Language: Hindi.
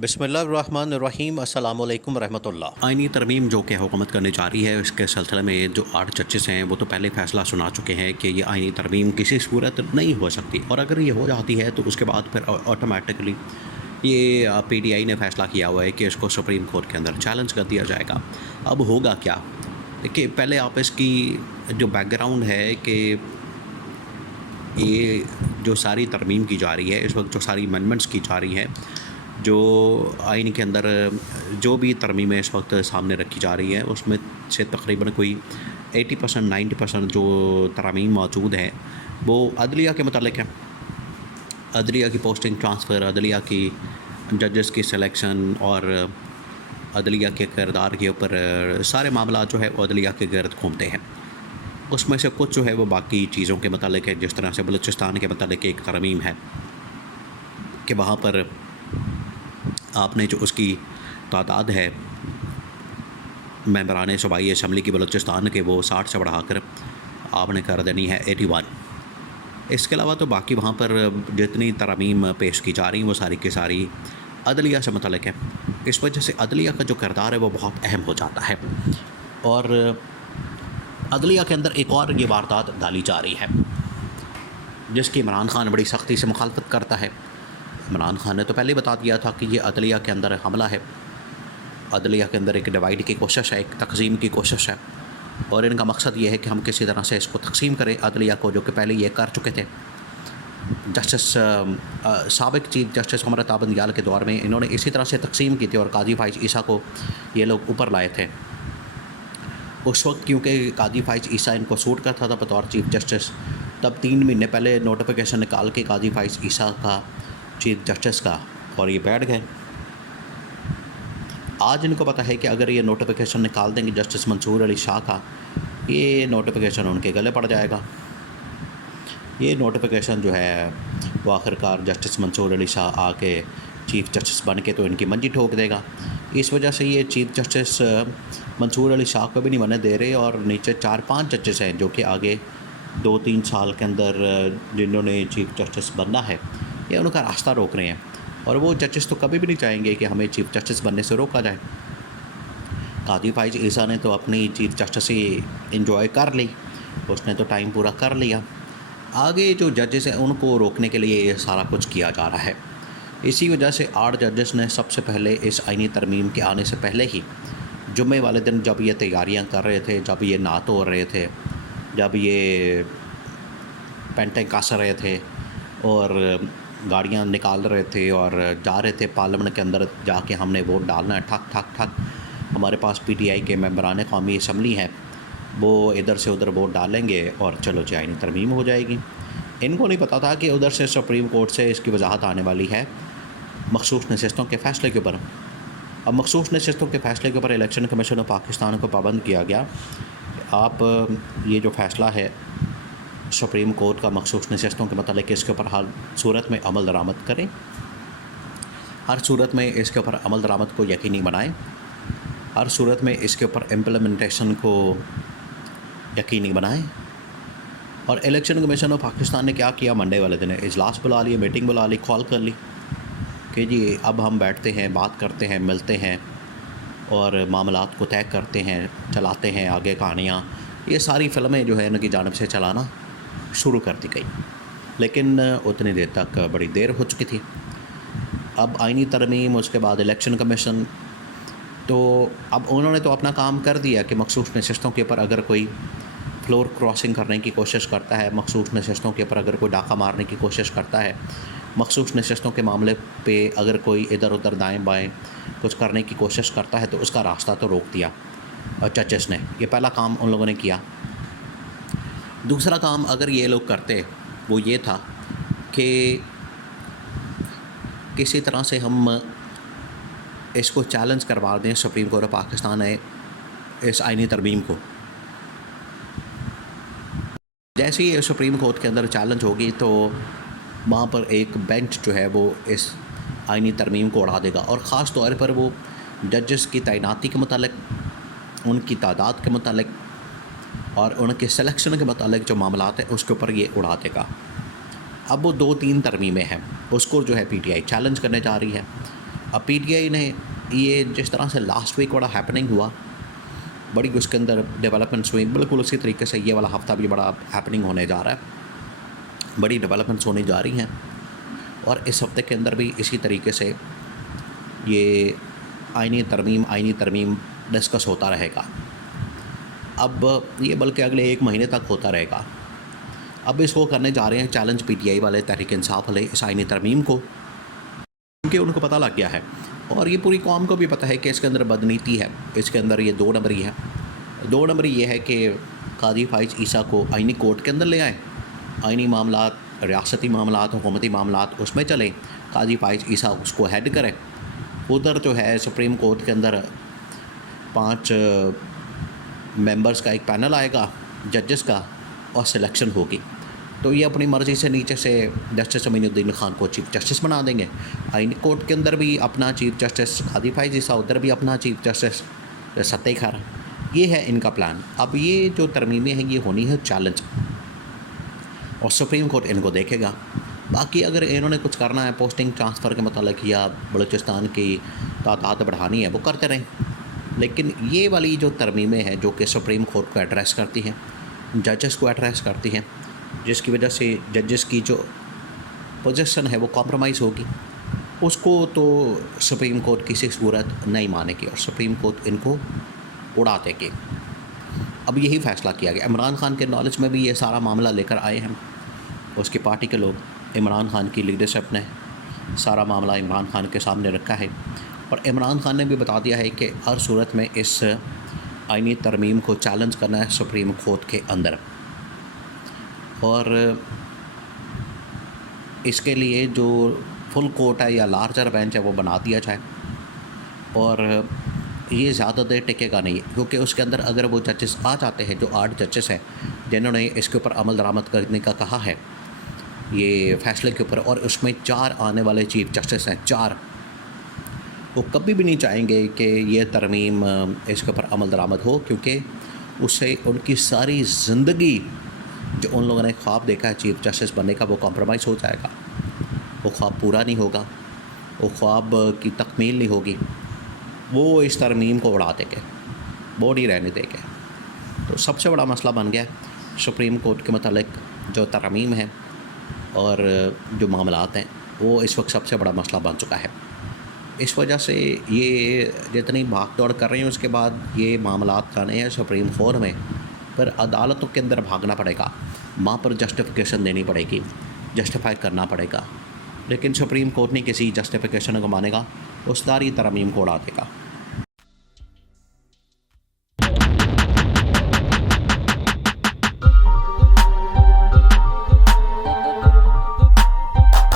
बिस्मिल्लाहिर्रहमानिर्रहीम अस्सलाम वालेकुम रहमतुल्लाह। आइनी तरमीम जो कि हुकूमत करने जा रही है, इसके सिलसिले में जो 8 जजेस हैं वो तो पहले फ़ैसला सुना चुके हैं कि ये आइनी तरमीम किसी सूरत नहीं हो सकती, और अगर ये हो जाती है तो उसके बाद फिर ऑटोमेटिकली ये पीटीआई ने फ़ैसला किया हुआ है कि इसको सुप्रीम कोर्ट के अंदर चैलेंज कर दिया जाएगा। अब होगा क्या? देखिए, पहले आप इसकी जो बैकग्राउंड है कि ये जो सारी तरमीम की जा रही है, इस वक्त जो सारी अमेंडमेंट्स की जा रही है, जो आइन के अंदर जो भी तरमीमें इस वक्त सामने रखी जा रही है, उसमें से तकरीबन कोई 80% 90% जो तरमीम मौजूद हैं वो अदलिया के मतलब है। अदलिया की पोस्टिंग ट्रांसफ़र, अदलिया की जजेस की सिलेक्शन और अदलिया के किरदार के ऊपर सारे मामला जो है वो अदलिया के गर्द घूमते हैं। उसमें से कुछ जो है वो बाकी चीज़ों के मतलब है, जिस तरह से बलूचिस्तान के मतलब एक तरमीम है कि वहाँ पर आपने जो उसकी तादाद है मेंबरान सूबाई असम्बली की बलूचिस्तान के, वो 60 से बढ़ाकर आपने कर देनी है 81। इसके अलावा तो बाकी वहाँ पर जितनी तरमीम पेश की जा रही हैं वो सारी की सारी अदलिया से मतलब है। इस वजह से अदलिया का जो किरदार है वो बहुत अहम हो जाता है, और अदलिया के अंदर एक और ये वारदात डाली जा रही है जिसकी इमरान खान बड़ी सख्ती से मुखालफत करता है। इमरान खान ने तो पहले ही बता दिया था कि ये अदलिया के अंदर हमला है, अदलिया के अंदर एक डिवाइड की कोशिश है, एक तक़सीम की कोशिश है, और इनका मकसद ये है कि हम किसी तरह से इसको तक़सीम करें अदलिया को, जो कि पहले ये कर चुके थे। Justice साबिक़ chief justice Umar Ata Bandial के दौर में इन्होंने इसी तरह से तक़सीम की थी, और काजी फ़ाइज़ ईसा को ये लोग ऊपर लाए थे। उस वक्त क्योंकि काजी फ़ाइज़ ईसा इनको सूट करता था बतौर चीफ जस्टिस, तब 3 महीने पहले नोटिफिकेशन निकाल के काजी फ़ाइज़ ईसा का चीफ जस्टिस का, और ये बैठ गए। आज इनको पता है कि अगर ये नोटिफिकेशन निकाल देंगे जस्टिस मंसूर अली शाह का, ये नोटिफिकेशन उनके गले पड़ जाएगा। ये नोटिफिकेशन जो है वो आखिरकार जस्टिस मंसूर अली शाह आके चीफ जस्टिस बन के तो इनकी मंजी ठोक देगा। इस वजह से ये चीफ जस्टिस मंसूर अली शाह को भी नहीं बनने दे रहे, और नीचे 4-5 जजेस हैं जो कि आगे 2-3 साल के अंदर जिन्होंने चीफ जस्टिस बनना है, ये उनका रास्ता रोक रहे हैं। और वो जजेस तो कभी भी नहीं चाहेंगे कि हमें चीफ जस्टिस बनने से रोका जाए। काजी फ़ाइज़ ईसा ने तो अपनी चीफ जस्टिस ही इंजॉय कर ली, उसने तो टाइम पूरा कर लिया। आगे जो जजेस हैं उनको रोकने के लिए ये सारा कुछ किया जा रहा है। इसी वजह से 8 जजेस ने सबसे पहले इस आइनी तरमीम के आने से पहले ही जुम्मे वाले दिन, जब ये तैयारियां कर रहे थे, जब ये नात हो रहे थे, जब ये पेंटें कस रहे थे और गाड़ियां निकाल रहे थे और जा रहे थे पार्लियामेंट के अंदर जाके हमने वोट डालना है, ठक ठक ठक हमारे पास पीटीआई के मेंबरान कौमी असम्बली हैं, वो इधर से उधर वोट डालेंगे और चलो जी आइनी तरमीम हो जाएगी। इनको नहीं पता था कि उधर से सुप्रीम कोर्ट से इसकी वजाहत आने वाली है मखसूस नशिस्तों के फ़ैसले के ऊपर। अब मखसूस नशिस्तों के फ़ैसले के ऊपर इलेक्शन कमीशन ऑफ पाकिस्तान को पाबंद किया गया। आप ये जो फ़ैसला है सुप्रीम कोर्ट का मखसूस नशिस्तों के मतलब कि इसके ऊपर हर सूरत में अमल दरामद करें, हर सूरत में इसके ऊपर अमल दरामद को यकीनी बनाएं, हर सूरत में इसके ऊपर इम्प्लीमेंटेशन को यकीनी बनाएं। और इलेक्शन कमीशन ऑफ पाकिस्तान ने क्या किया, मंडे वाले दिन इजलास बुला लिए, मीटिंग बुला ली, कॉल कर ली कि जी अब हम बैठते हैं, बात करते हैं, मिलते हैं और मामलात को तय करते हैं, चलाते हैं आगे कहानियाँ। ये सारी फ़िल्में जो है इनकी जानिब से चलाना शुरू कर दी गई, लेकिन उतनी देर तक बड़ी देर हो चुकी थी। अब आइनी तरमीम, उसके बाद इलेक्शन कमीशन, तो अब उन्होंने तो अपना काम कर दिया कि मखसूस नशिस्तों के ऊपर अगर कोई फ्लोर क्रॉसिंग करने की कोशिश करता है, मखसूस नशिस्तों के ऊपर अगर कोई डाका मारने की कोशिश करता है, मखसूस नशिस्तों के मामले पे अगर कोई इधर उधर दाएं बाएं कुछ करने की कोशिश करता है तो उसका रास्ता तो रोक दिया और जजेस ने। ये पहला काम उन लोगों ने किया। दूसरा काम अगर ये लोग करते वो ये था कि किसी तरह से हम इसको चैलेंज करवा दें सुप्रीम कोर्ट ऑफ पाकिस्तान है इस आइनी तरमीम को। जैसे ही सुप्रीम कोर्ट के अंदर चैलेंज होगी तो वहाँ पर एक बेंच जो है वो इस आइनी तरमीम को उड़ा देगा, और ख़ास तौर पर वो जजेस की तैनाती के मुतालिक, उनकी तादाद के मुतालिक और उनके सिलेक्शन के मुतालिक जो मामलात हैं उसके ऊपर ये उड़ा देगा। अब वो 2-3 तरमीमें हैं, उसको जो है पीटीआई चैलेंज करने जा रही है। अब पीटीआई ने ये जिस तरह से लास्ट वीक बड़ा हैपनिंग हुआ, बड़ी उसके अंदर डेवलपमेंट्स हुई, बिल्कुल उसी तरीके से ये वाला हफ़्ता भी बड़ा हैपनिंग होने जा रहा है, बड़ी डेवलपमेंट्स होने जा रही हैं। और इस हफ्ते के अंदर भी इसी तरीके से ये आईनी तरमीम डिस्कस होता रहेगा। अब ये बल्कि अगले 1 महीने तक होता रहेगा। अब इसको करने जा रहे हैं चैलेंज पीटीआई वाले, तहरीक इंसाफ वाले, इस आईनी तरमीम को, क्योंकि उनको पता लग गया है और ये पूरी कौम को भी पता है कि इसके अंदर बदनीति है, इसके अंदर ये 2 नंबरी है। 2 नंबरी ये है कि काजी फाइज ईसा को आईनी कोर्ट के अंदर ले आए, आईनी मामलात, रियासती मामलात, हुकूमती मामलात उसमें चले, काजी फाइज ईसा उसको हेड करे। उधर जो है सुप्रीम कोर्ट के अंदर 5 मेंबर्स का एक पैनल आएगा जजेस का और सिलेक्शन होगी। तो ये अपनी मर्ज़ी से नीचे से जस्टिस अमीनुद्दीन खान को चीफ़ जस्टिस बना देंगे। आईनी कोर्ट के अंदर भी अपना चीफ़ जस्टिस काजी फाइज ईसा, उधर भी अपना चीफ़ जस्टिस सत्ते खार। ये है इनका प्लान। अब ये जो तरमीमें हैं ये होनी है चैलेंज और सुप्रीम कोर्ट इनको देखेगा। बाकी अगर इन्होंने कुछ करना है पोस्टिंग ट्रांसफ़र के मतलब या बलूचिस्तान की तादाद बढ़ानी है वो करते रहें, लेकिन ये वाली जो तरमीमें हैं जो कि सुप्रीम कोर्ट को एड्रेस करती हैं, जजेस को एड्रेस करती हैं, जिसकी वजह से जजेस की जो पोजीशन है वो कॉम्प्रोमाइज़ होगी, उसको तो सुप्रीम कोर्ट किसी सूरत नहीं मानेगी और सुप्रीम कोर्ट इनको उड़ा देगी। अब यही फ़ैसला किया गया। इमरान खान के नॉलेज में भी ये सारा मामला लेकर आए हैं, उसकी पार्टी के लोग, इमरान खान की लीडरशिप ने सारा मामला इमरान खान के सामने रखा है और इमरान खान ने भी बता दिया है कि हर सूरत में इस आईनी तरमीम को चैलेंज करना है सुप्रीम कोर्ट के अंदर और इसके लिए जो फुल कोर्ट है या लार्जर बेंच है वो बना दिया जाए और ये ज़्यादा देर टिकेगा नहीं, क्योंकि उसके अंदर अगर वो जजेस आ जाते हैं जो 8 जजेस हैं जिन्होंने इसके ऊपर अमल दरामद करने का कहा है ये फ़ैसले के ऊपर, और उसमें 4 आने वाले चीफ़ जस्टिस हैं, 4, वो कभी भी नहीं चाहेंगे कि ये तरमीम इसके ऊपर अमल दरामद हो, क्योंकि उससे उनकी सारी ज़िंदगी जो उन लोगों ने ख्वाब देखा है चीफ़ जस्टिस बनने का वो कॉम्प्रोमाइज़ हो जाएगा, वो ख्वाब पूरा नहीं होगा, वो ख्वाब की तकमील नहीं होगी, वो इस तरमीम को उड़ा देंगे, वो नहीं रहने देंगे। तो सबसे बड़ा मसला बन गया सुप्रीम कोर्ट के मतलब जो तरमीम है और जो मामलात हैं वो इस वक्त सबसे बड़ा मसला बन चुका है। इस वजह से ये जितनी भाग दौड़ कर रही हैं उसके बाद ये मामलात जाने हैं सुप्रीम कोर्ट में, पर अदालतों के अंदर भागना पड़ेगा, वहाँ पर जस्टिफिकेशन देनी पड़ेगी, जस्टिफाई करना पड़ेगा, लेकिन सुप्रीम कोर्ट नहीं किसी जस्टिफिकेशन को मानेगा, उस सारी तरमीम को उड़ा देगा।